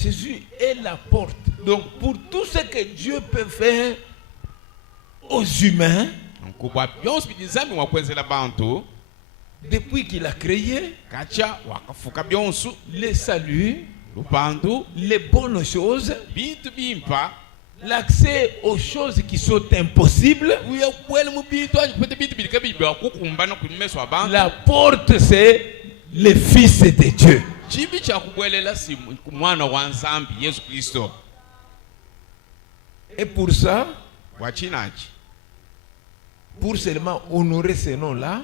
Jésus est la porte. Donc pour tout ce que Dieu peut faire aux humains, depuis qu'il a créé les saluts, les bonnes choses, l'accès aux choses qui sont impossibles, la porte c'est le Fils de Dieu. Et pour ça, pour seulement honorer ce nom-là,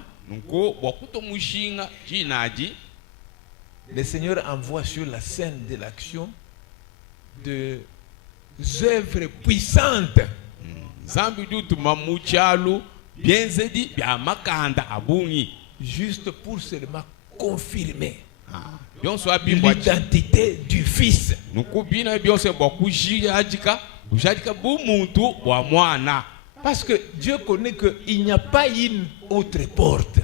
le Seigneur envoie sur la scène de l'action des œuvres puissantes. Juste pour seulement confirmer l'identité du Fils. Parce que Dieu connaît qu'il n'y a pas une autre porte.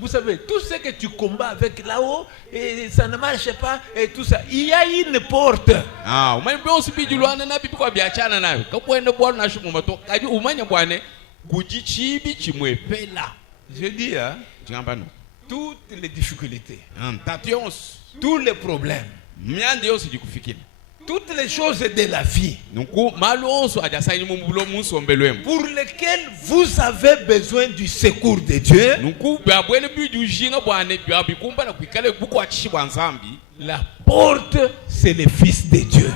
Vous savez, tout ce que tu combats avec là-haut, et ça ne marche pas, et tout ça, il y a une porte. Je dis, toutes les difficultés, tous les problèmes, toutes les choses de la vie pour lesquelles vous avez besoin du secours de Dieu, la porte c'est le Fils de Dieu.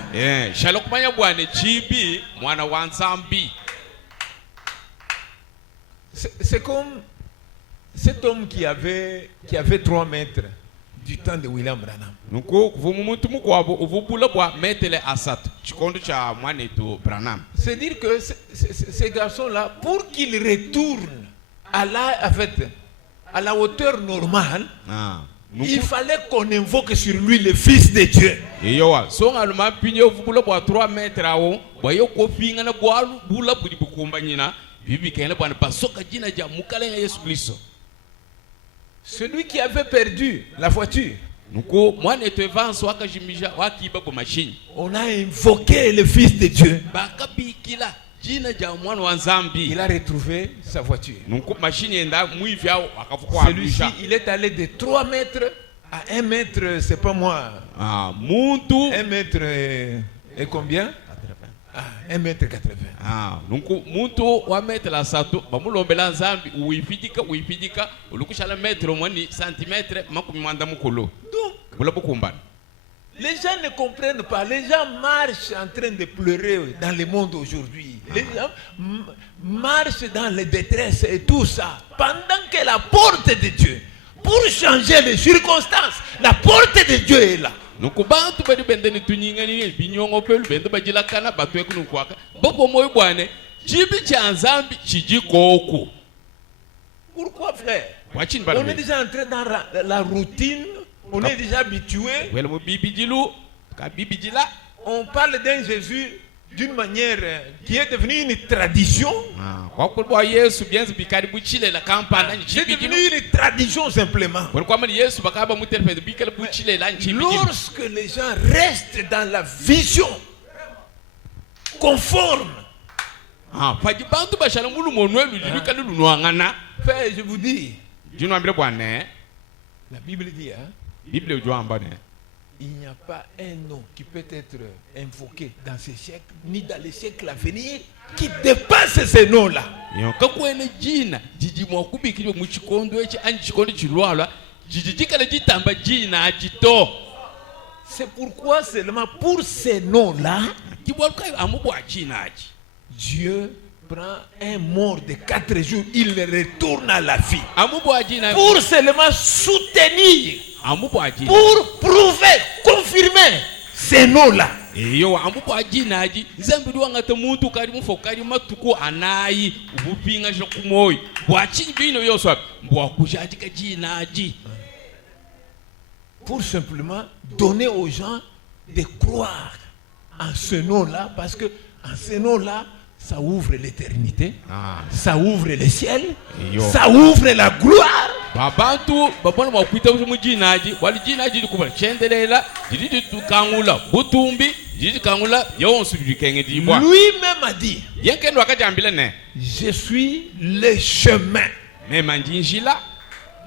C'est comme cet homme qui avait 3 mètres du temps de William Branham. C'est dire que ces garçons-là, pour qu'ils retournent à la hauteur normale, il fallait qu'on invoque sur lui le Fils de Dieu. Celui qui avait perdu la voiture, on a invoqué le Fils de Dieu. Il a retrouvé sa voiture. Celui-ci, il est allé de 3 mètres à 1 mètre, c'est pas moi. 1 mètre et combien? 1 mètre 80. Donc, les gens ne comprennent pas. Les gens marchent en train de pleurer dans le monde aujourd'hui. Les gens marchent dans les détresses et tout ça. Pendant que la porte de Dieu, pour changer les circonstances, la porte de Dieu est là. Pourquoi, frère? On est déjà entré dans la routine. On est déjà habitué. On parle d'un Jésus d'une manière qui est devenue une tradition. C'est devenu une tradition simplement. Lorsque les gens restent dans la vision conforme, frère, je vous dis, la Bible dit, il n'y a pas un nom qui peut être invoqué dans ce siècle, ni dans les siècles à venir, qui dépasse ce nom-là. C'est pourquoi seulement pour ces noms-là, Dieu prend un mort de 4 jours, il le retourne à la vie. Pour seulement soutenir, pour prouver, confirmer ces noms-là. Pour simplement donner aux gens de croire en ce nom-là, parce que en ce nom-là, ça ouvre l'éternité, Ah. ça ouvre le ciel, Yo. ça ouvre la gloire. Babantu babona bakwita mujinaji wali jinaji dikuba chendelela jidi tukangula butumbi jidi kangula yonsu bikenge dibwa Lui-même a dit, yenkendo akajambile ne je suis le chemin, mema njinjila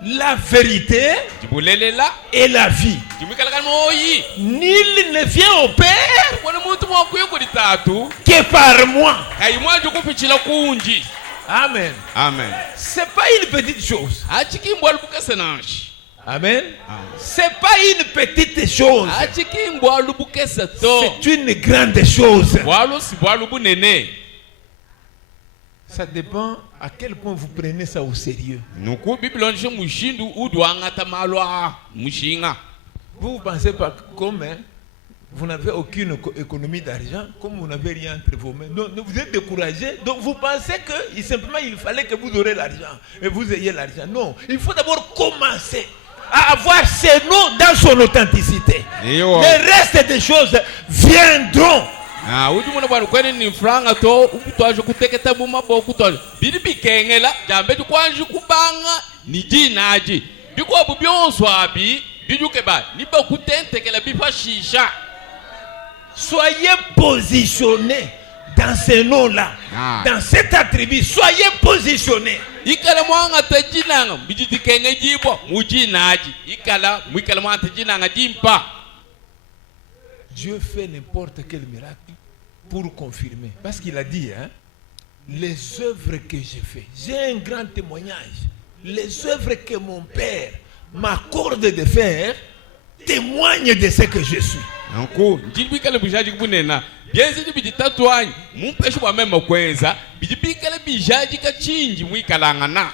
la vérité dibulelela et la vie. dibikala moyi Nul ne vient au Père wala muntu mwakuye kuli tatu que par moi. kayimwa kupichila kunji. Amen. Amen. C'est pas une petite chose. Achikimbwa lubukesenanshi. Amen. Amen. C'est pas une petite chose. Achikimbwa lubukese to. C'est une grande chose. Walusi walubunene. Ça dépend à quel point vous prenez ça au sérieux. Nuku bibilonje mushindu udwangata malwa mushinga. Vous pensez pas comme vous n'avez aucune économie d'argent, comme vous n'avez rien entre vos mains. Donc vous êtes découragé. Donc vous pensez que simplement il fallait que vous aurez l'argent et vous ayez l'argent. Non, il faut d'abord commencer à avoir ces noms dans son authenticité. Le reste des choses viendront. Ah, uju mwana bwana kwene ni franga to ukutwaje kuteketa mu maboko to biri bikengela jambe tukwanji kubanga ni jinaji biko bubyonso abi bijuke ba niba kutentekela bifashisha. Soyez positionnés dans ce nom-là, dans cet attribut. Soyez positionnés. Ikala mwanga tajinanga bijitikenga jibo mujinaji ikala mwikala mwanga tajinanga jimpa. Dieu fait n'importe quel miracle pour confirmer. Parce qu'il a dit, hein, les œuvres que j'ai faites, j'ai un grand témoignage. Les œuvres que mon Père m'accorde de faire témoignent de ce que je suis. Nko njibikala bijaji kubunena bienzi bijitatuanyi mumpesho bwa mema kwenza bijibikala bijaji kachinji mwikalangana.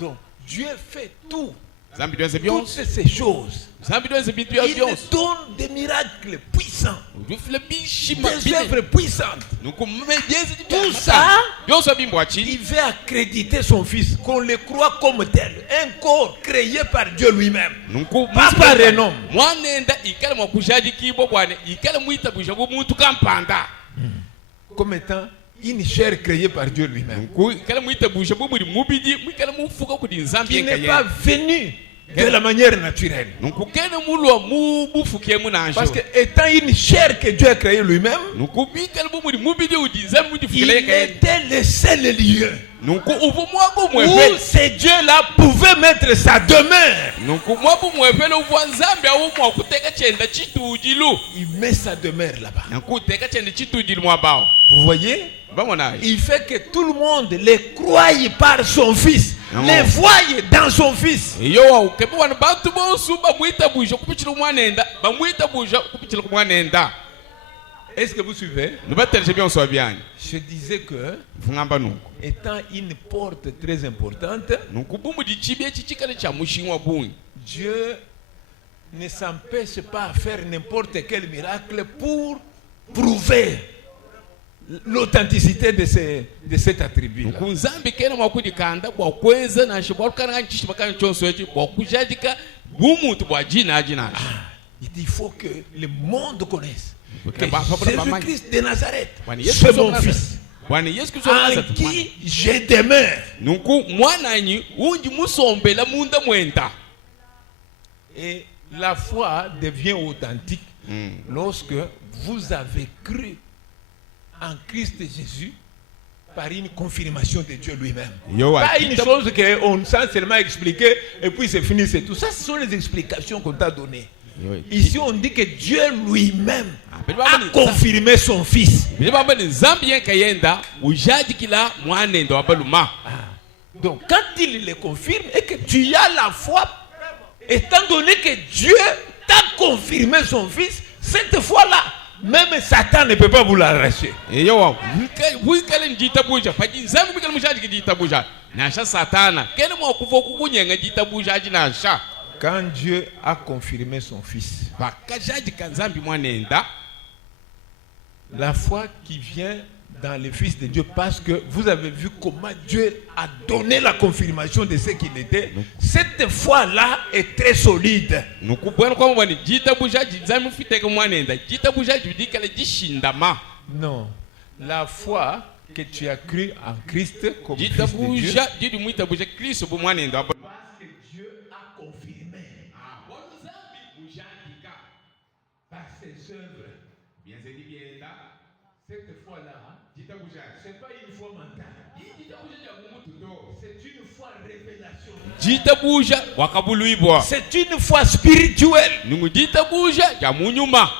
Donc Dieu fait tout. Toutes ces choses. Il donne des miracles puissants. Des œuvres puissantes. Tout ça, il veut accréditer son fils, qu'on le croit comme tel. Un corps créé par Dieu lui-même. Pas par un homme. Comme étant une chair créée par Dieu lui-même. Qui n'est pas venu de la manière naturelle. Parce que étant une chair que Dieu a créée lui-même, il était le seul lieu où ce Dieu-là pouvait mettre sa demeure. Il met sa demeure là-bas. Vous voyez? Il fait que tout le monde le croie par son fils, le voie dans son fils. Est-ce que vous suivez? Je disais que, étant une porte très importante, Dieu ne s'empêche pas à faire n'importe quel miracle pour prouver l'authenticité de cet attribut. Il faut que le monde connaisse que Jésus-Christ de Nazareth, c'est mon fils, en qui je demeure. Et la foi devient authentique lorsque vous avez cru en Christ Jésus par une confirmation de Dieu lui-même. Pas une chose qu'on sent seulement expliquer et puis c'est fini, c'est tout. Ça, ce sont les explications qu'on t'a données. Ici, on dit que Dieu lui-même a confirmé son fils. Donc, quand il le confirme et que tu as la foi, étant donné que Dieu t'a confirmé son fils, cette fois-là, même Satan ne peut pas vous l'arracher. Quand Dieu a confirmé son fils, la foi qui vient dans le Fils de Dieu, parce que vous avez vu comment Dieu a donné la confirmation de ce qu'il était, cette foi-là est très solide. Non, la foi que tu as cru en Christ comme Fils de Dieu. jitabuja jidi muitabuja Kristo bumwanendo Parce que Dieu a confirmé par ses œuvres. Cette foi-là, c'est pas une foi mentale. C'est une foi révélation. jitabuja wakabuluibwa C'est une foi spirituelle. nungu jitabuja ja munyuma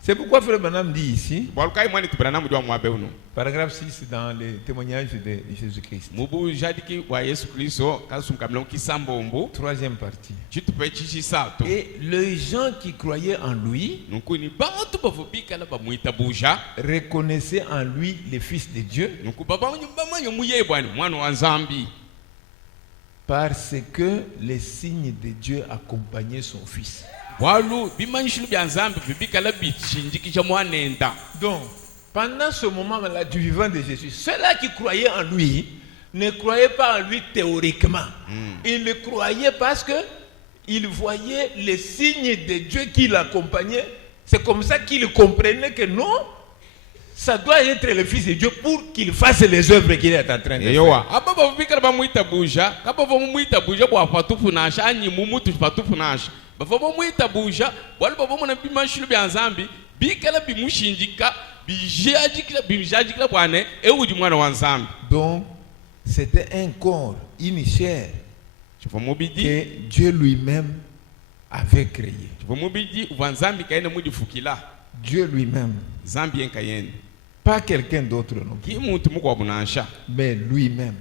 C'est pourquoi Frère Branham dit ici, bwalukai mwani tibranam jwa mwabe uno paragraphe 6 dans les témoignages de Jésus-Christ. mubuja diki wa Yesu Kristo kasumkamilo kisambombo Troisième partie. chitupe chichisato Et les gens qui croyaient en lui nunkuni bantu bavubikala bamuitabuja reconnaissaient en lui le Fils de Dieu nunku bamanya muyebwani mwana wa nzambi parce que les signes de Dieu accompagnaient son Fils. walu bimanyishulu bya nzambi bibikala bichinjikisha mwanenda. Donc, pendant ce moment-là du vivant de Jésus, ceux-là qui croyaient en lui ne croyaient pas en lui théoriquement. Ils le croyaient parce que ils voyaient les signes de Dieu qui l'accompagnaient. C'est comme ça qu'ils comprenaient que non, ça doit être le Fils de Dieu pour qu'il fasse les œuvres qu'il est en train de faire. Aba bavubikala bamuitabuja kaba bamuitabuja bwapatufunasha anyi mumutu patufunasha bava bamuitabuja bwali babomona bimashulu bya nzambi bikala bimushinjika bijajikila bwane ewudi mwana wa nzambi. Donc c'était un corps, une chair que Dieu lui-même avait créé. Dieu lui-même, pas quelqu'un d'autre non, mais lui-même.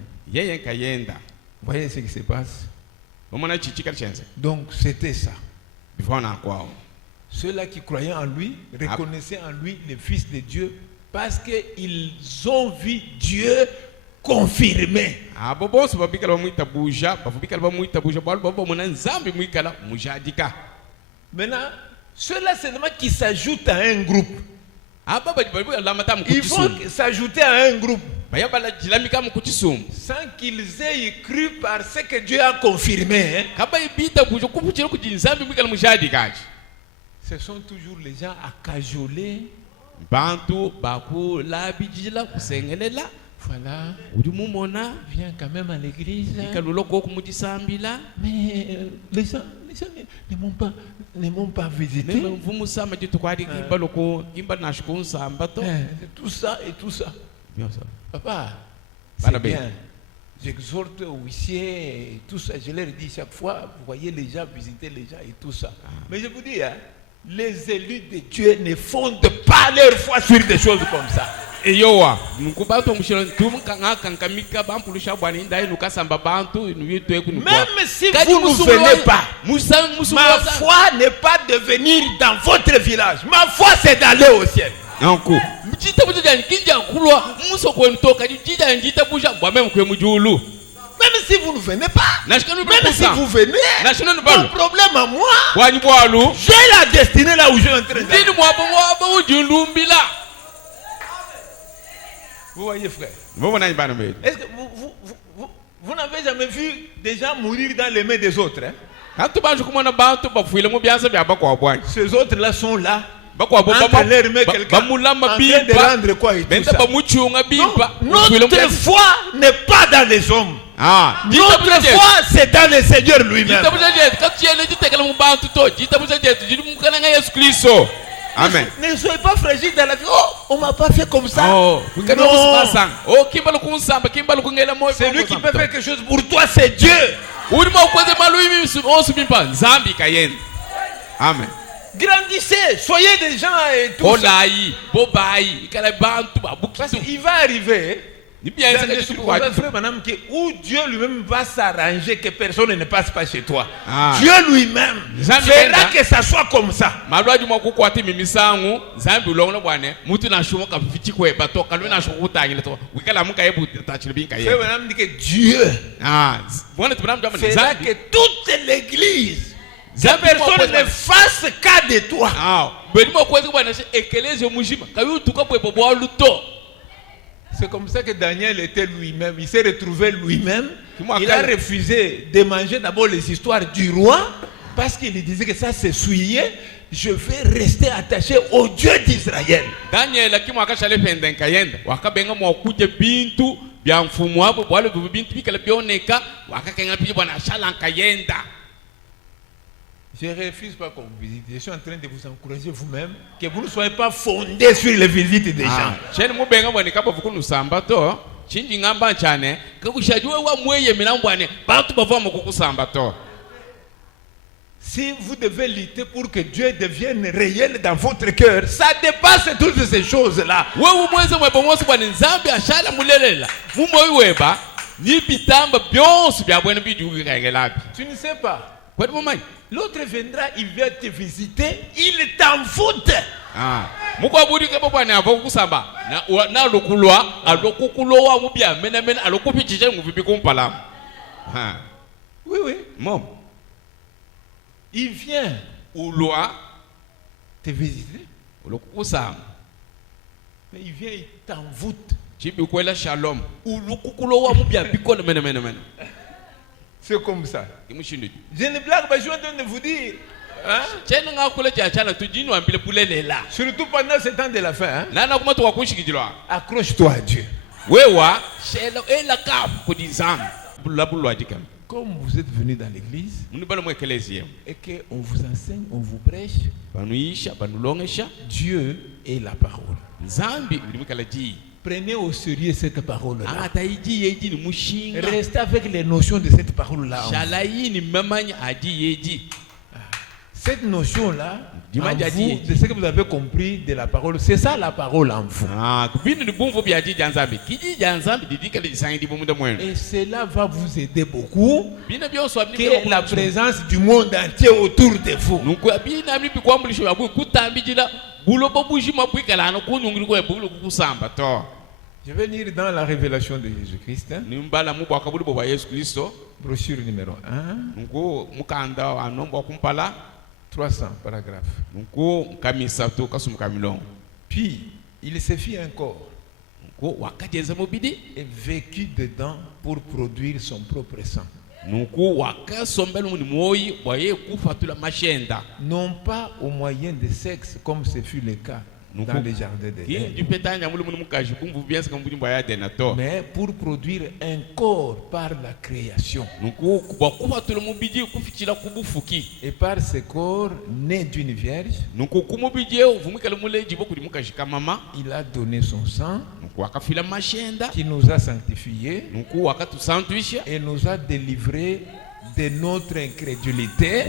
Voyez ce qui se passe. Donc c'était ça. Ceux-là qui croyaient en lui reconnaissaient en lui le Fils de Dieu parce qu'ils ont vu Dieu confirmé. Maintenant, ceux-là seulement qui s'ajoutent à un groupe. Ils vont s'ajouter à un groupe sans qu'ils aient cru par ce que Dieu a confirmé. Ce sont toujours les gens accajolés. Voilà, viens quand même à l'église. Mais les gens ne m'ont pas visité. Tout ça et tout ça. Papa, c'est bien. J'exhorte aux huissiers et tout ça. Je leur dis chaque fois, vous voyez les gens visiter les gens et tout ça. Mais je vous dis, les élus de Dieu ne fondent pas leur foi sur des choses comme ça. Même si vous ne venez pas, ma foi n'est pas de venir dans votre village. Ma foi c'est d'aller au ciel. Même si vous ne venez pas, même si vous venez, mon problème à moi, j'ai la destinée là où je suis en train d'aller. Vous voyez, frère. Est-ce que vous n'avez jamais vu des gens mourir dans les mains des autres, hein? Ces autres-là sont là. Entre leurs mains, quelqu'un en train de rendre quoi et tout ça. Donc, notre foi n'est pas dans les hommes. Notre foi, c'est dans le Seigneur lui-même. Amen. Ne soyez pas fragiles dans la vie. Oh, on m'a pas fait comme ça. Non. C'est lui qui peut faire quelque chose pour toi, c'est Dieu. Amen. Grandissez, soyez des gens et tout ça. Parce qu'il va arriver où Dieu lui-même va s'arranger que personne ne passe pas chez toi. Dieu lui-même fera que ça soit comme ça. Dieu fera que toute l'église, personne ne fasse cas de toi. C'est comme ça que Daniel était lui-même. Il s'est retrouvé lui-même. Il a refusé de manger d'abord les histoires du roi. Parce qu'il disait que ça c'est souillé, je vais rester attaché au Dieu d'Israël. Daniel akimu akashale pende nkayenda wakabenga mwakuje bintu bya mfumu wabo bwale bintu bikala byoneka wakakenga pije bwana shala nkayenda. Je ne refuse pas qu'on vous visite. Je suis en train de vous encourager vous-même que vous ne soyez pas fondés sur les visites des gens. Cheni mubenga bwana kapa vukunu samba to chinji ngamba chane kabushajwe wa mweye milambwane bantu bava mukukusamba to. Si vous devez lutter pour que Dieu devienne réel dans votre cœur, ça dépasse toutes ces choses-là. Wewe mweze mwebomosi bwana nzambi ashala mulelela mumoyi weba ni bitamba byonse bya bwana bijuki kangelapi. Tu ne sais pas. Kwani mumanyi l'autre viendra, il vient te visiter, il t'en fout. Mukabudi ke bwana ava kusamba na lokulwa alokukulowa mubya mena alokupichije nguvipi kumpala. Oui oui. Mom. Il vient ulwa te visiter. Olokusamba. Mais il vient, il t'envoûte. Chibi kwela shalom. Ulukukulowa mubya bikona mena. C'est comme ça. Je ne blague pas, je suis en train de vous dire. Hein? Surtout pendant ce temps de la fin. Hein? Accroche-toi à Dieu. Comme vous êtes venus dans l'église et qu'on vous enseigne, on vous prêche, Dieu est la parole. Prenez au sérieux cette parole-là. Restez avec les notions de cette parole-là. Cette notion-là, de ce que vous avez compris de la parole, c'est ça la parole en vous. Et cela va vous aider beaucoup. Que la présence du monde entier autour de vous. Je vais lire dans la révélation de Jésus-Christ. Brochure numéro 1. 300 paragraphes. Puis, il se fit un corps et vécut dedans pour produire son propre sang. Non pas au moyen de sexe comme ce fut le cas dans les jardins d'Éden, mais pour produire un corps par la création. Et par ce corps né d'une vierge, il a donné son sang qui nous a sanctifiés et nous a délivrés de notre incrédulité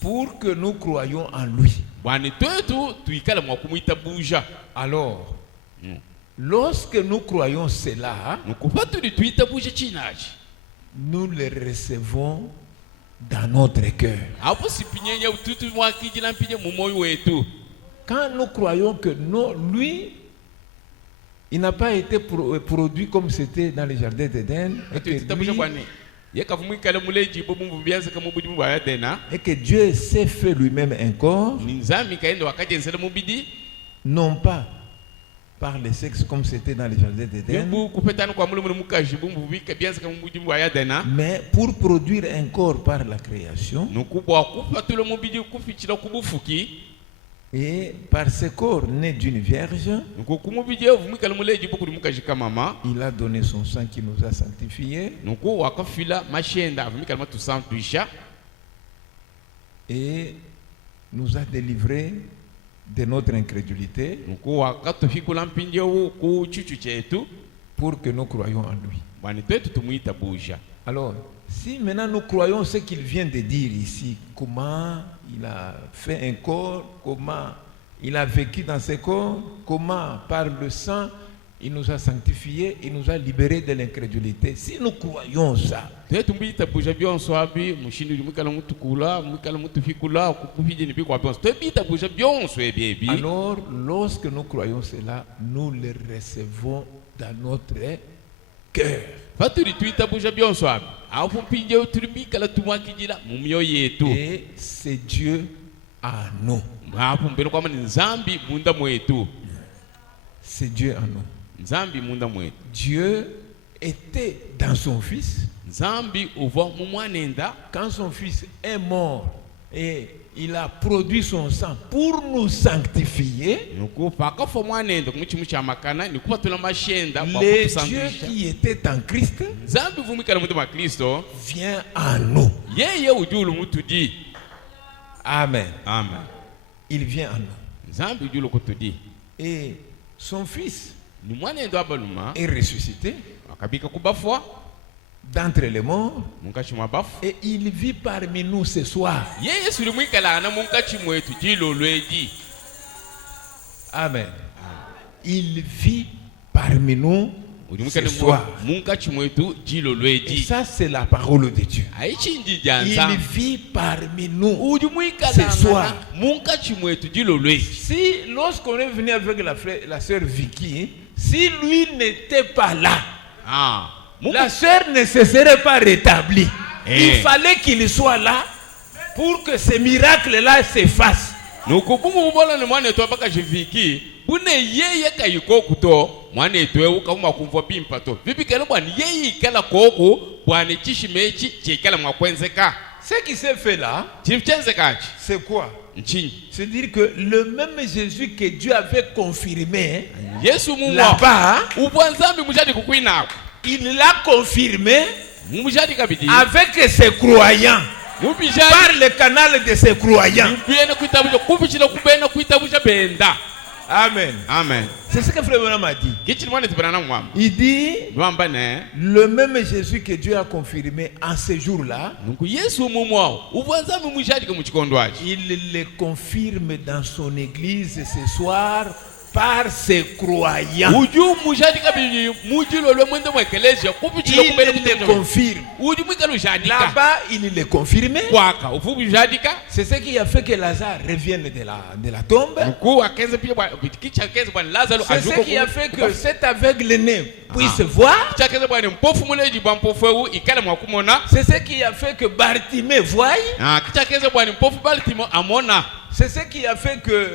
pour que nous croyions en lui. Alors, lorsque nous croyons cela, nous le recevons dans notre cœur. Quand nous croyons que non, lui, il n'a pas été produit comme c'était dans les jardins d'Éden, et que Dieu s'est fait lui-même un corps, non pas par le sexe comme c'était dans les jardins d'Éden, mais pour produire un corps par la création. Et par ce corps né d'une vierge, il a donné son sang qui nous a sanctifiés et nous a délivrés de notre incrédulité pour que nous croyions en lui. Alors, si maintenant nous croyons ce qu'il vient de dire ici, comment il a fait un corps, comment il a vécu dans ce corps, comment par le sang il nous a sanctifiés, il nous a libérés de l'incrédulité. Si nous croyons ça, alors lorsque nous croyons cela, nous le recevons dans notre cœur. Et c'est Dieu à nous. C'est Dieu en nous. Dieu était dans son Fils nzambi uva mu mwanenda quand son fils est mort et il a produit son sang pour nous sanctifier, nukufa akafa mwanenda kumuchimu cha makana nikupa tuna mashenda le Dieu qui était en Christ nzambi vumikala mutu wa Kristo vient en nous. yeye ujulu mutu di. Amen. Amen. Il vient en nous. Nzambi ujulu kutudi. Et son fils Ni mwanenda abaluma est ressuscité akabika kubafwa d'entre les morts munkachimwa bafu et il vit parmi nous ce soir. yeye suli mwikala na munkachimwe tu jilo lweji. Amen. Il vit parmi nous ce soir. Munkachimwe tu jilo Et lweji. ça c'est la parole de Dieu. Aichinji Il janza vit parmi nous uju ce mwikala soir. na munkachimwe tu jilo lweji. Si lorsqu'on est venu avec la sœur Vicky, si lui n'était pas là, Ah. la sœur ne se serait pas rétablie. Eh. Il fallait qu'il soit là pour que ce miracle-là s'efface. Nukubumu mbola ni mwane tu baka jiviki bune yeye kayiko kuto mwane tu ukama kumva pimpa to vipi kele bwana yeye kala koko bwana chishimechi chekala mwakwenzeka Ce qui s'est fait là, chimchenzekachi c'est quoi? nchinyi C'est dire que le même Jésus que Dieu avait confirmé Yesu mumwa là-bas, ubwanzambi mujadi kukwinako il l'a confirmé mumujadi kabidi avec ses croyants, mubijadi par le canal de ses croyants. biyena kuitabusha kubichira kubena kuitabusha benda. Amen. Amen. C'est ce que Frère Branham a dit. Kichini mwane tibana mwamba Il dit, mwamba ne le même Jésus que Dieu a confirmé en ce jour-là, nuku Yesu mumwa ubwanzambi mujadi kumchikondwaji il le confirme dans son église ce soir par ses croyants. uju mujadi kabili mujilo lwe mwende mwekelesia kubichira kubena Il le kutabusha confirme. uju mwikalu jadika Là-bas, il le confirme. kwaka ufubu jadika C'est ce qui a fait que Lazare revienne de la tombe. nuku akeze pia bwana kicha akeze bwana Lazaro C'est ce qui a fait que cet aveugle-né puisse voir. kicha akeze bwana mpofu muleji bwa mpofu ewu ikala mwakumona. C'est ce qui a fait que Bartimée voie. Kicha akeze bwana mpofu Baltimo amona. C'est ce qui a fait que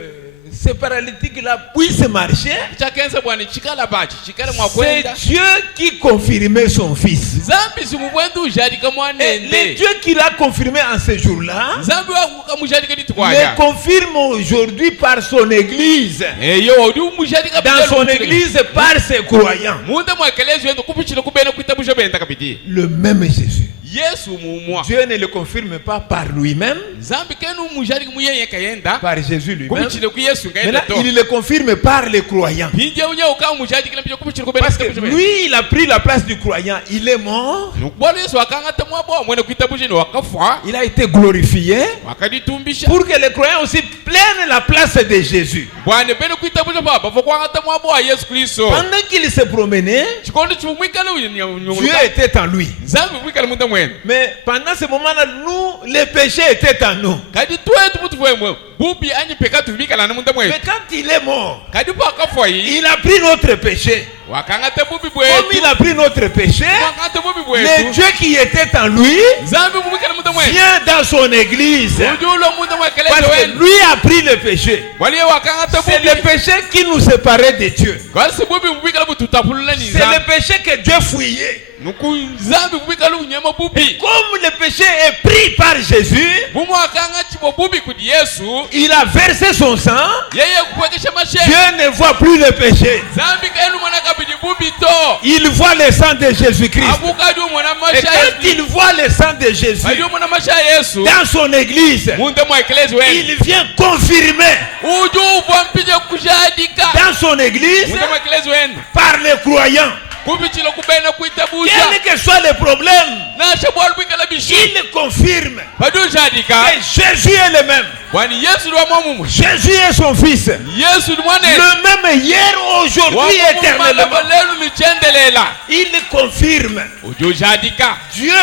ce paralytique-là puisse marcher. Kicha akeze bwana chikala bachi chikala C'est mwakwenda. Dieu qui confirmait son fils. Zambi simubwendu jadika Et le mwanende. Dieu qui l'a confirmé en ce jour-là, Zambi wa mujadika le ditwaya. confirme aujourd'hui par son église. Yo odi mujadika Dans son église, par ses croyants. Munde mwekelezo yendo kubichira kubena kuitabusha benda kabidi. Le même Jésus. Yesu mumwa. Dieu ne le confirme pas par lui-même, Zambi kenu mujadika muyeye kayenda. par Jésus lui-même. Kubichira ku Yesu kayenda Maintenant, to. il le confirme par les croyants. Pinje unye ukawa mujadika na kubichira kubena Parce que kuitabusha benda. lui, il a pris la place du croyant. Il est mort. Nukubwala Yesu akangata mwabo mwene kuitabusha ni wakafa. Il a été glorifié Wakaditumbisha. pour que les croyants aussi prennent la place de Jésus. Bwana bene kuitabusha baba fo kwangata mwabo wa Yesu Kristo. Pendant qu'il se promenait, Chikondo chumwikala Dieu était en lui. Zambi mwikala munda mwene. Mais pendant ce moment-là, nous, les péchés étaient en nous. Kadi twetu mutu fwemwe. Bubi anyi pekatu vikala na munda mwene. Mais quand il est mort, Kadi po akafa yi. il a pris notre péché. Wakangata bubi Comme bwetu. il a pris notre péché, Wakangata bubi le bwetu. Dieu qui était en lui Zambi mwikala munda mwene. vient dans son église. Ujulo munda mwekelezo Parce que wenu. lui a pris le péché. Waliye wakangata C'est bubi. le péché qui nous séparait de Dieu. Kwasi bubi mwikala bututapulula ni C'est zambi. le péché que Dieu fouillait. Nuku zambi mwikala unyema bubi. Comme le péché est pris par Jésus, Bumu wakanga chibo bubi kudi Yesu. il a versé son sang. Yeye kukwekesha mashe. Dieu ne voit plus le péché. Zambi kaenu mwana kabidi bubi to. Il voit le sang de Jésus-Christ. Abukadi mwana Et masha quand Yesu. il voit le sang de Jésus Adi mwana masha Yesu. dans son église, Munde mwekelezo wenu. il vient confirmer Uju ubwa mpije kujadika. dans son église Munde mwekelezo wenu. par les croyants. Kubichilo kubena kuitabusha. Quel que soit le problème, Na shabwal mwikala bishi. il confirme Badu jadika. que Jésus est le même. Wani Yesu lwa mwamumu. Jésus est son fils. Yesu ni mwane. Le même hier, aujourd'hui, éternellement. Lelu michendelela. Il confirme. Uju jadika. Dieu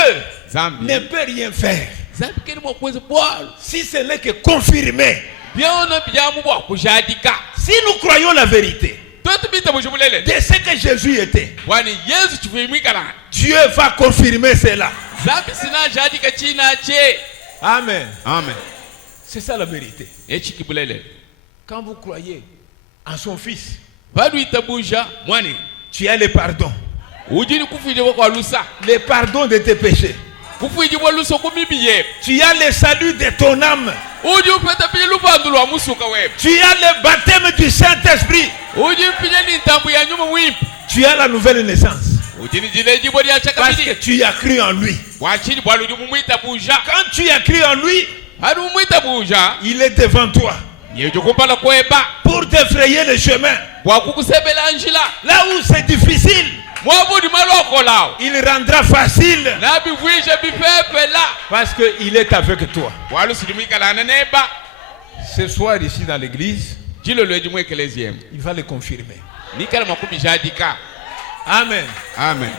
Zambi. ne peut rien faire Zambi keni mwakwezi bwalo. si ce n'est que confirmer. Byona byamu bwa kujadika. Si nous croyons la vérité Toto bita bushubulele. de ce que Jésus était, Wani Yesu chifimikala. Dieu va confirmer cela. Zambi sina jadika china che. Amen. Amen. C'est ça la vérité. Echi kibulele. Quand vous croyez en son fils, Badu itabusha mwani. tu as le pardon. ujini kufije kwa lusa le pardon de tes péchés. kufije kwa lusa kumibiye Tu as le salut de ton âme. uji upeta pije lupandu lwa musuka wewe Tu as le baptême du Saint-Esprit. uji pije ni ntambu ya nyuma mwimpi Tu as la nouvelle naissance. ujini jile jibo lya chaka Parce que pije tu as cru en lui. wachini bwalu uji mumwita buja Quand tu as cru en lui, hadi mumwita buja il est devant toi yejo kumpala kweba pour te frayer le chemin. wakukusebela njila Là où c'est difficile, mwabudi maloko lao il rendra facile. nabi vwije bipepe la Parce qu'il est avec toi. walu silimwikala neba Ce soir ici dans l'église, jilo lweji mwekelezi yemu il va le confirmer. nikala makumi jadika Amen. amen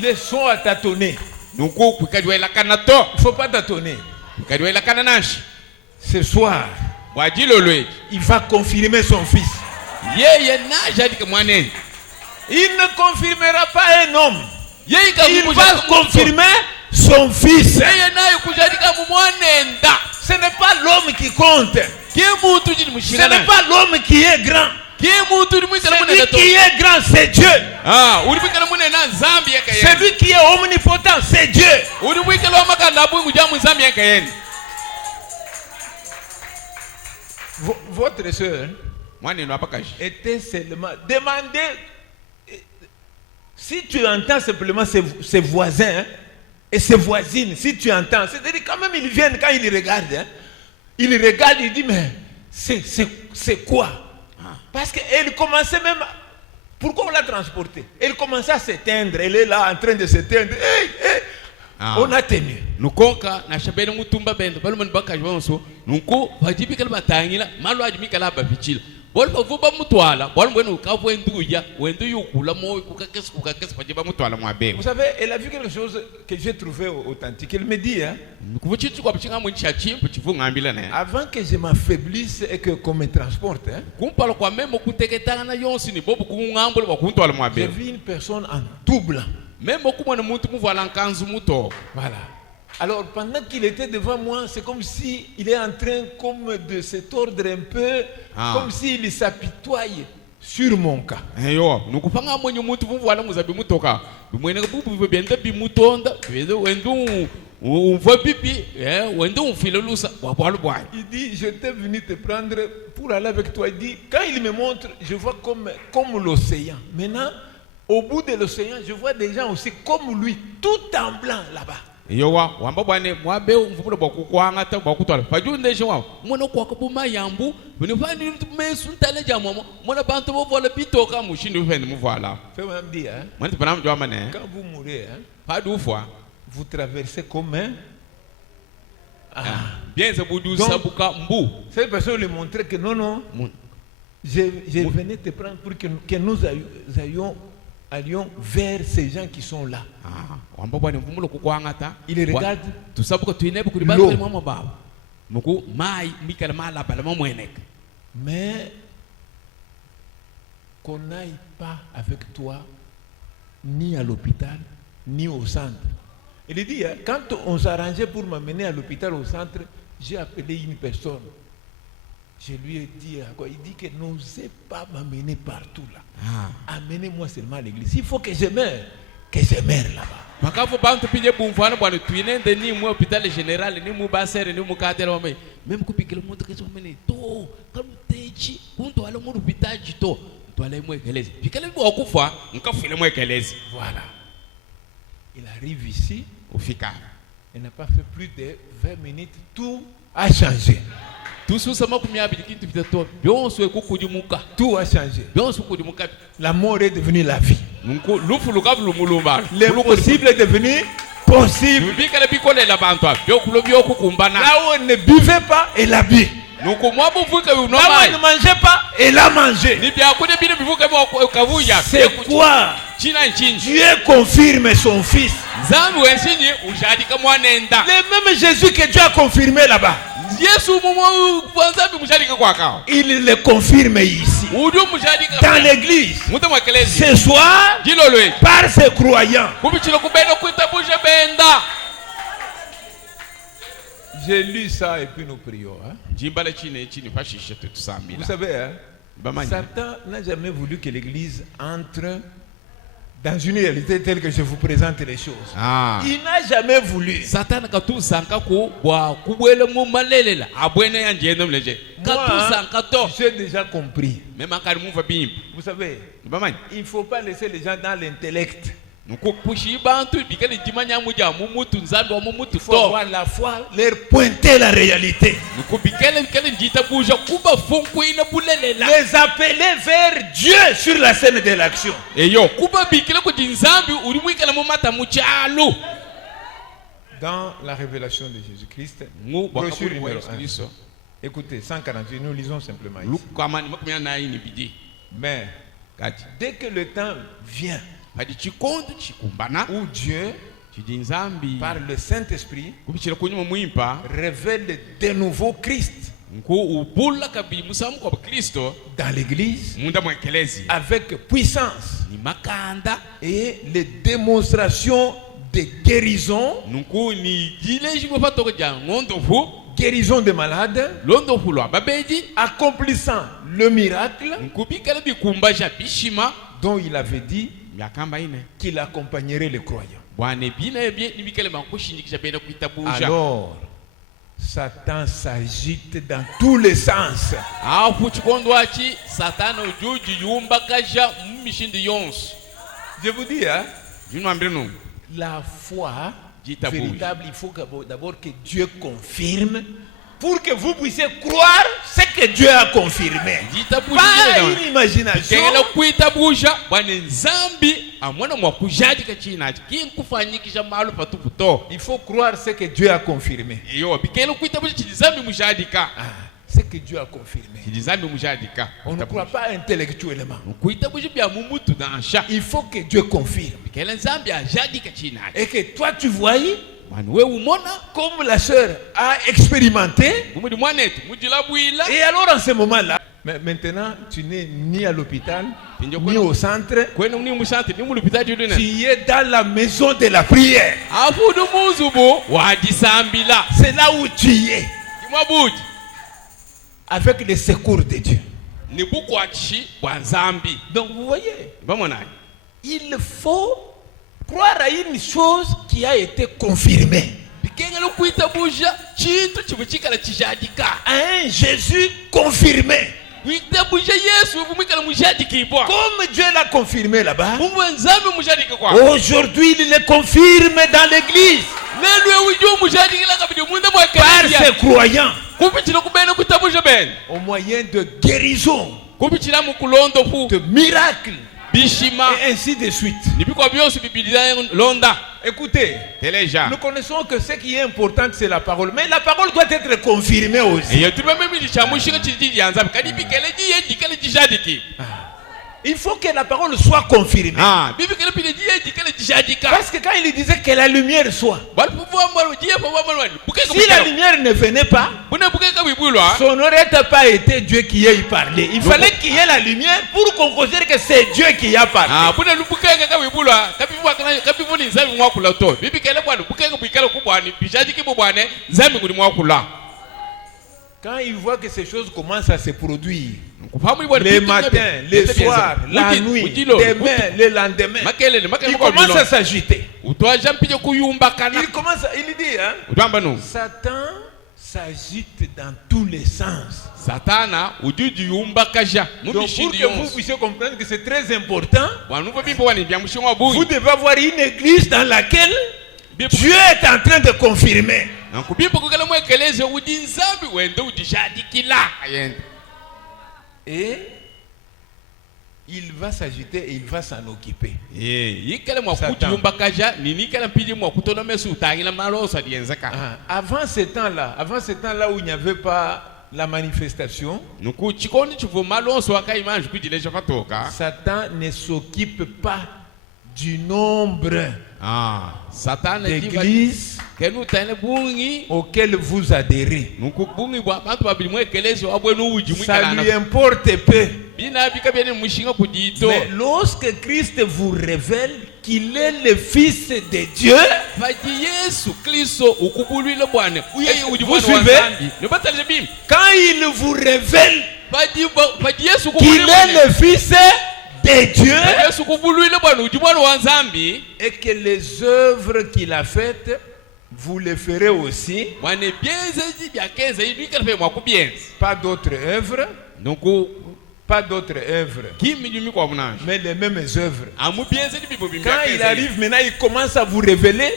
Laissons à tâtonner. nuku kwikaliwela kana to Il ne faut pas tâtonner. kwikaliwela kana nashi Ce soir, bwa jilo lweji il va confirmer son fils. yeye najadika mwanene Il ne confirmera pas un homme. yeye Il va confirmer son fils. yeye naye kujadika mumwanenda Ce n'est pas l'homme qui compte. kimuntu jini Ce mushinga n'est pas l'homme qui est grand. kimuntu uri mwikala Celui munenda to qui est grand, c'est Dieu. uri mwikala munena nzambi yake yene Celui qui est omnipotent, c'est Dieu. uri mwikala wa makanda bwingu jamu nzambi yake yene Votre soeur mwaneno apakashi était seulement demandez. Si tu entends simplement ses voisins hein, et ses voisines, si tu entends, c'est-à-dire quand même ils viennent, quand ils regardent, hein, ils regardent, ils disent mais c'est quoi? Parce qu'elle commençait même, pourquoi on l'a transportée? Elle commençait à s'éteindre, elle est là en train de s'éteindre. Hey, hey. On a tenu. nukonka na shabele mutumba bendo balumani bakaji bonso nuko bajibikala batangila malo ajimikala babichila bol bavuba mutwala bol mbwenu ukavwe nduya wendo yukula mo kukakesi bajiba mutwala mwabe Vous savez, elle a vu quelque chose que j'ai trouvé authentique. Elle me dit, hein, kuvuchitu kwa bichinga mwicha chimpu chivungambila na avant que je m'affaiblisse et qu'on me transporte, hein, kumpala kwa memo kuteketana na yonsi ni bobu kungambula bakuntwala j'ai mwabe vu une personne en tout blanc. memo kumwana muntu muvala nkanzu muto Voilà. Alors, pendant qu'il était devant moi, c'est comme si il est en train comme de se tordre un peu, comme s'il s'apitoye sur mon cas. eyo nukupanga mwenye muntu muvala muzabi mutoka bimwene bubu benda bimutonda bendo wendo umva pipi wendo umfile lusa wabwalu bwa Il dit, je t'ai venu te prendre pour aller avec toi. Il dit, quand il me montre, je vois comme l'océan. Maintenant, au bout de l'océan, je vois des gens aussi comme lui, tout en blanc là-bas. yowa wamba bwane mwabe mvumula bwakukwanga ta bwakutwala pajunde shwa mwana kwa kubuma yambu bini fani mesu ntale jamamo mwana bantu bovola bitoka mushindi fende muvala Fais même dire, hein, mwana tpana mjwa mane quand vous mourrez, hein, padufwa vous traversez comme un... bienze budu Donc, sabuka mbu Cette personne lui montrait que non, non, je venais te prendre pour que nous allions vers ces gens qui sont là. wamba bwane mvumula kukwanga ta Il regarde tusabuka tuinebu kuli l'eau. bali mama baba muku mai mikala mala bala mamweneka Mais qu'on n'aille pas avec toi ni à l'hôpital, ni au centre. Il dit, hein, quand on s'arrangeait pour m'amener à l'hôpital, au centre, j'ai appelé une personne. Je lui ai dit, quoi? Il dit que n'osez pas m'amener partout là. Amenez-moi seulement à l'église. Il faut que je meure là-bas. makafu bantu pinje bumfana bwana tuinende ni mu hospital general ni mu basere ni mu kadela wame même kupikile muntu keso mene to kalutechi kunto ala mu hospital to to ala mu ekelezi pikale bo kufa nkafile mu ekelezi Voilà. Il arrive ici, ufika il n'a pas fait plus de 20 minutes, tout a changé. tususa makumi abiri kintu bitato byonso ekukujumuka Tout a changé. byonso kujumuka La mort est devenue la vie. nko lufu lukavu lumulumba L'impossible est devenu possible. bikale bikole la bantu byokulo byokukumbana Là où on ne buvait pas, elle a bu. nuko mwabu vuka Là où on ne mangeait pas, elle a mangé. ni byakune bine bivuka byo kavuya C'est quoi? china nchinji Dieu confirme son fils. zambi wensinyi ushadika mwanenda Le même Jésus que Dieu a confirmé là-bas, yesu mumo kwanzambi mushadika kwakao il le confirme ici. udu mushadika Dans l'église, muta mwakelezi ce soir, jilo lwe par ses croyants. kubichilo kubenda kuitabusha benda J'ai lu ça et puis nous prions. Hein. jimbala chine chini fashishe Vous tusambila savez, hein, bamanya Satan n'a jamais voulu que l'église entre dans une réalité telle que je vous présente les choses. Il n'a jamais voulu. Satana katusanka ko bwa kubwele mu malelela abwene yanje mleje katusanka to J'ai déjà compris. même akari mu vabim Vous savez, bamani il ne faut pas laisser les gens dans l'intellect. nuko pushi bantu bikale jimanya muja mu mutu nzambi wa mu mutu Il faut to avoir la foi, leur pointer la réalité. nuko bikale njita buja kuba fonko ina bulelela Les appeler vers Dieu sur la scène de l'action. eyo kuba bikale ko nzambi uri mwikala mu mata mu chalo Dans la révélation de Jésus-Christ, mu brochure bakabuli wa numéro Yesu 1. Kristo Écoutez, 148, nous lisons simplement ici. lukamani makumya nayi ni bidi Mais kati dès que le temps vient hadi chikondo chikumbana où Dieu, chidi nzambi par le Saint-Esprit, kubichira kunyuma muimpa révèle de nouveau Christ nku ubula kabi musamu kwa Kristo dans l'Église munda mwekelezi avec puissance ni makanda et les démonstrations de guérison, nuku ni jile jibwe patoko ja ngondo fu guérison des malades, londo fu lwa babeji accomplissant le miracle nuku bikala bikumbasha bishima dont il avait dit myakamba ine qu'il accompagnerait les croyants. bwane bina ebye nibikale makushindikisha benda kuitabusha Alors, Satan s'agite dans tous les sens. afu chikondo achi satana ujuji yumba kaja mumishindi yonse Je vous dis, hein, jinu ambirinu la foi Dites à vous. véritable, il faut d'abord que Dieu confirme pour que vous puissiez croire ce que Dieu a confirmé. Pas une imagination. kengela kuitabusha bwane nzambi amwana mwakujadika china kinkufanyikisha malu patuputo Il faut croire ce que Dieu a confirmé. iyo bikela kuitabusha chizambi mujadika Ce que Dieu a confirmé. chizambi mujadika On ne croit pas intellectuellement. kuitabusha bya mumutu dansha Il faut que Dieu confirme. bikela nzambi ajadika china Et que toi tu voyais, mwana we umona comme la sœur a expérimenté. mumudi mwanetu mujilabwila Et alors en ce moment-là, mais maintenant tu n'es ni à l'hôpital, ni au centre. kwena muni musante ni mulupitaji lune Tu es dans la maison de la prière. afudu muzubu wajisambila C'est là où tu es. kimwabuji Avec les secours de Dieu. ni bukwachi bwa nzambi Donc vous voyez, bamona il faut croire à une chose qui a été confirmée. bikengela kuitabusha chintu chibuchikala chijadika À un Jésus confirmé. kuitabusha yesu vumikala mujadikibwa Comme Dieu l'a confirmé là-bas, mumwe nzambi mujadika kwa aujourd'hui il le confirme dans l'église. lelwe wijo mujadikila kabidi munda Par mwakelezia ses croyants. kupichira kubena kutabusha ben Au moyen de guérison, kupichira mukulondo fu de miracles, bishima et ainsi de suite. nibikwa byose bibiliya londa Écoutez, teleja nous connaissons que ce qui est important c'est la parole. Mais la parole doit être confirmée aussi. iyo tubamemili chamushika chiti ya nzambi kadi bikele jiye jikele jijadiki Il faut que la parole soit confirmée. bibikele pile jiye jikele jijadika Parce que quand il disait que la lumière soit, balipuvua mwalo jiye pa mwalo bukeka si la lumière ne venait pas, bune bukeka wibulwa ça n'aurait pas été Dieu qui ait parlé. Il fallait qu'il y ait la lumière pour qu'on considère que c'est Dieu qui a parlé. bune bukeka kawibulwa kabivuni nzambi mwakula to bibikele bwana bukeka bwikala kubwani bijadiki bubwane nzambi kuli mwakula Quand il voit que ces choses commencent à se produire, les les matins, les soirs, la nuit, demain, le lendemain, il commence à s'agiter. Il commence, il dit, hein, Satan s'agite dans tous les sens. Satana ujuji yumba kaja Donc pour que vous puissiez comprendre que c'est très important, vous devez avoir une église dans laquelle Dieu est en train de confirmer. Et il va s'agiter et il va s'en occuper. Avant ce temps-là où il n'y avait pas la manifestation, Satan ne s'occupe pas du nombre d'églises auxquelles vous adhérez. Ça lui importe peu. Mais lorsque Christ vous révèle qu'il est le Fils de Dieu, vous suivez? Quand il vous révèle qu'il est le Fils de Dieu Yesu kubulwile bwana udi mwana wa Nzambi et que les œuvres qu'il a faites, vous les ferez aussi. mwane byenzi byakenza idwikala pe mwakubienza Pas d'autres œuvres, nuku pas d'autres œuvres, kimi kwa munanji mais les mêmes œuvres. amu byenzi bibo Quand il arrive maintenant, il commence à vous révéler.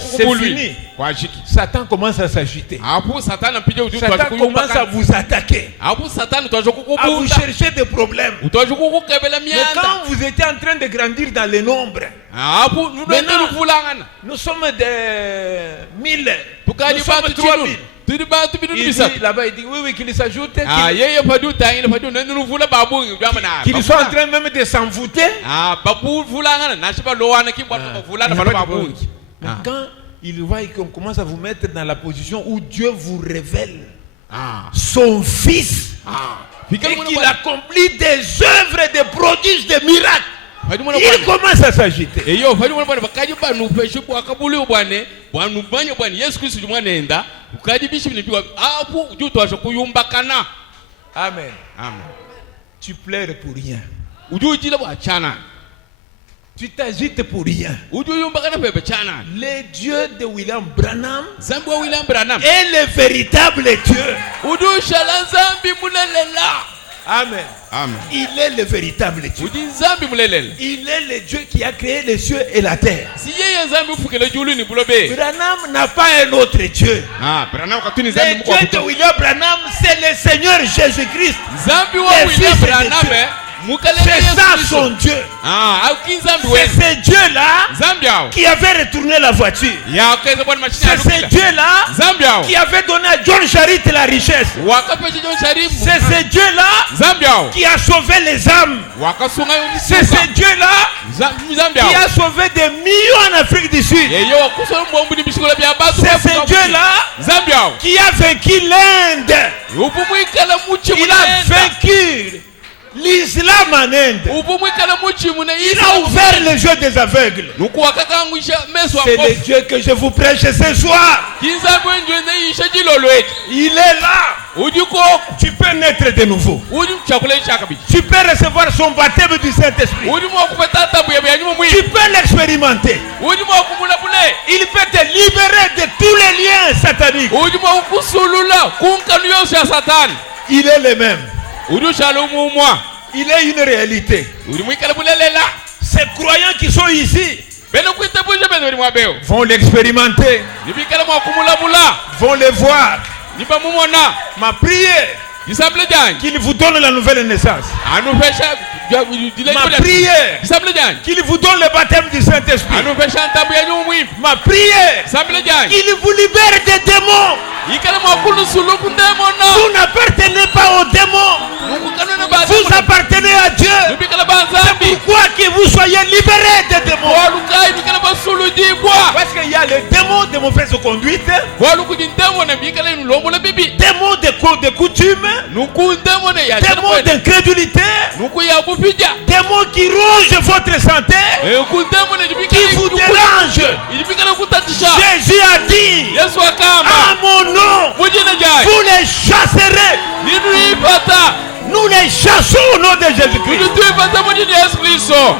C'est fini. kwa shiki Satan commence à s'agiter. apu satana mpije udu Satan commence à vous attaquer, apu satana twaje à vous kukubunda chercher des problèmes. utwaje kukukebela Mais mianda quand vous étiez en train de grandir dans les nombres, apu Maintenant- nuluvulangana nous sommes des 1000, tukali nous sommes bantu 3000. tuli bantu binu Il bisa dit là-bas, il dit oui, qu'il s'ajoute, yeye padu tangile padu nuluvula babungi byamana qu'ils sont en train même de s'envoûter. babu vulangana nashiba lowana kibwa bavulana balo babungi Mais quand il voit qu'on commence à vous mettre dans la position où Dieu vous révèle son Fils et qu'il accomplit des œuvres, des prodiges, des miracles, il commence à s'agiter. eyo fadi mwana bwana bakaji banu peshe kwa kabuli bwane bwanu banye bwana Yesu Kristo mwanenda ukaji bishi binipigwa apu uju twasho kuyumbakana Amen. amen Tu pleures pour rien. uju jila bwa chana Tu t'agites pour rien. uju yumbakana pepe chana Le Dieu de William Branham Zambi wa William Branham est le véritable Dieu. uju shala Zambi mulelela Amen. amen Il est le véritable Dieu. uji Zambi mulelela Il est le Dieu qui a créé les cieux et la terre. si yeye Zambi ufukele julu ni bulobe Branham n'a pas un autre Dieu. Branham katuni Le Zambi mkwa Dieu de William Branham, c'est le Seigneur Jésus-Christ. Zambi wa Le William Fils de Branham Dieu. mukale C'est ça son Dieu. auki Zambi C'est wewe ce Dieu-là Zambi hao qui avait retourné la voiture. ya keza bwana machina C'est ce Dieu-là Zambi hao qui avait donné à John Charit la richesse. wakapesha John Sharimu C'est ce Dieu-là Zambi hao qui a sauvé les âmes. wakasunga C'est ce Dieu-là Zambi qui hao a sauvé des millions en Afrique du Sud. yeyo wakusoma mbombu ni bishikola bya batu C'est ce Dieu-là Zambi hao qui a vaincu l'Inde. upumwikala muchi Il a vaincu l'islam en Inde. upumwikala muchi mune Il a ouvert les yeux des aveugles. nuku wakakangwisha meso C'est le akofu Dieu que je vous prêche ce soir. kinzambi wenjwe isha jilolo eti Il est là. ujiko Tu peux naître de nouveau. udi chakula chakabi Tu peux recevoir son baptême du Saint-Esprit. udi mwakupeta tabu ya byanyuma mwi Tu peux l'expérimenter. udi mwakumula bule Il peut te libérer de tous les liens sataniques. udi mwakusulula kunkanu yose ya satani Il est le même. udi shalumu mwa Il est une réalité. udi mwikala bulelela Ces croyants qui sont ici beno kuitebuje beno bali mwabeo vont l'expérimenter, nibikala mwakumula bula vont le voir. niba mumona Ma prière, isable janji qu'il vous donne la nouvelle naissance. anufesha Ma prière, isable janji qu'il vous donne le baptême du Saint-Esprit. anufesha ntabu ya nyuma mwi Ma prière, isable janji qu'il vous libère des démons. ikala mwakulusulu kundemona Vous n'appartenez pas aux démons. nukukanone Vous appartenez à Dieu. nibikala banzambi Pourquoi que vous soyez libérés des démons? walukai bikala basulujibwa Parce qu'il y a les démons de mauvaise conduite, walukuji ndemone bikala inulombola bibi démons de coutume, nuku ndemone ya démons d'incrédulité, nuku ya bupija démons qui rongent votre santé, ku ndemone qui vous dérangent. ilibikala kutatisha Jésus a dit, Yesu à akamba mon nom, mujina jai vous les chasserez. ninu ipata Nous les chassons au nom de Jésus-Christ. ninu tuipata mujina Yesu Kristo